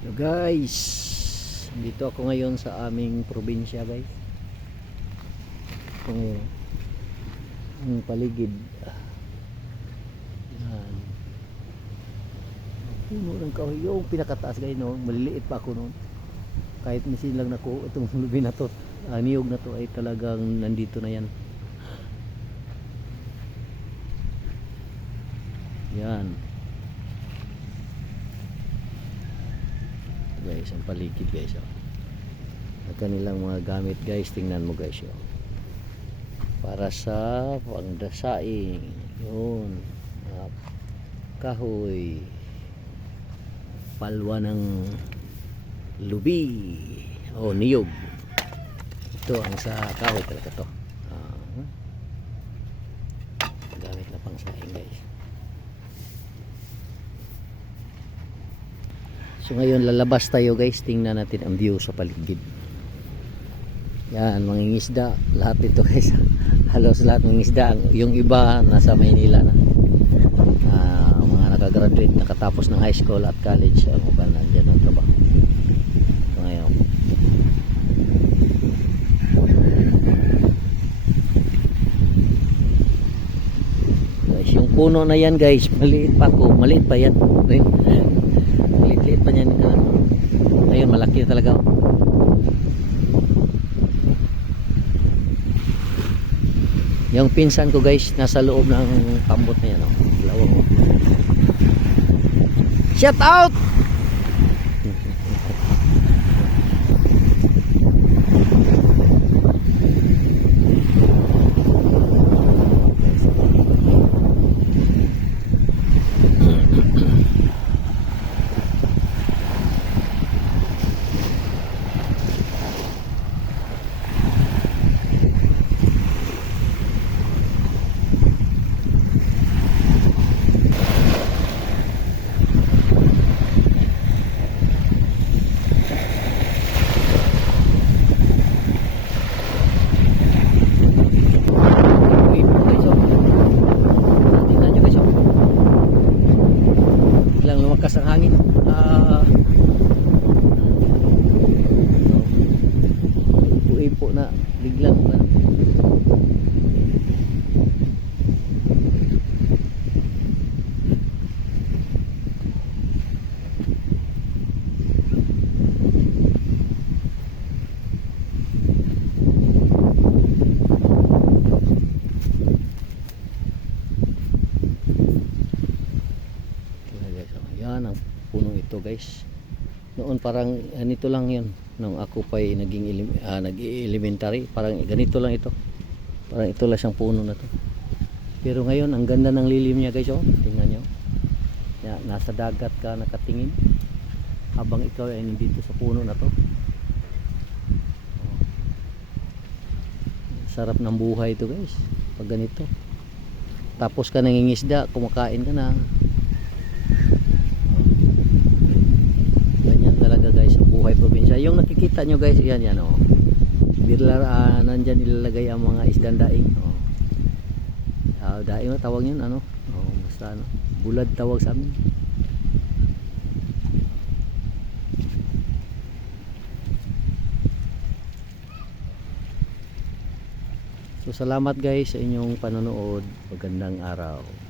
Hello guys, dito ako ngayon sa aming probinsya guys. Ito ngayon, ang paligid. Yan. Puno ng kahoy. Yung pinakataas guys, no? maliliit pa ako noon. Kahit misin lang nako itong lubi na to, ah, na to ay talagang nandito na yan. Yan. Guys ang paligid guys oh. ang kanilang mga gamit guys tingnan mo guys oh. para sa pangdasaing yun mga kahoy palwa ng lubi o niyog ito ang sa kahoy talaga to Ah. gamit na pang saing guys So ngayon lalabas tayo guys, tingnan natin ang view sa paligid. Yan, mangingisda, lahat ito guys. Halos lahat mangingisda. Yung iba nasa Maynila na. Ah, mga nakagraduate, nakatapos ng high school at college. Ang iba nandiyan ang trabaho. Ngayon. Guys, yung puno na yan guys, maliit pa ko, maliit pa yan. Maliit-liit pa niyan. ah. Ayun, malaki na talaga. oh. Yung pinsan ko guys, nasa loob ng pambot na yan. Oh. Shout out! Uy, guys, oh. Tingnan nyo guys, oh. Lumakas ang hangin. Ah. Ipo-ipo na biglang na. Ayan, guys, oh. Yan ang punong ito guys. Noon parang ganito lang yun. Nung ako pa ay naging elim- ah, nag-elementary, parang ganito lang ito. Parang ito lang siyang puno na to. Pero ngayon, ang ganda ng lilim niya guys. Oh. Tingnan nyo. Ya, nasa dagat ka nakatingin. Habang ikaw ay nandito sa puno na to. Sarap ng buhay ito guys. Pag ganito. Tapos ka nangingisda, kumakain ka na. Ganyan talaga buhay probinsya. Yung nakikita nyo guys, yan yan oh. Birla, ah, nandyan ilalagay ang mga isdang daing. Oh. Ah, daing oh, tawag yun ano? Oh, basta ano. Bulad tawag sa amin. So salamat guys sa inyong panonood. Magandang araw.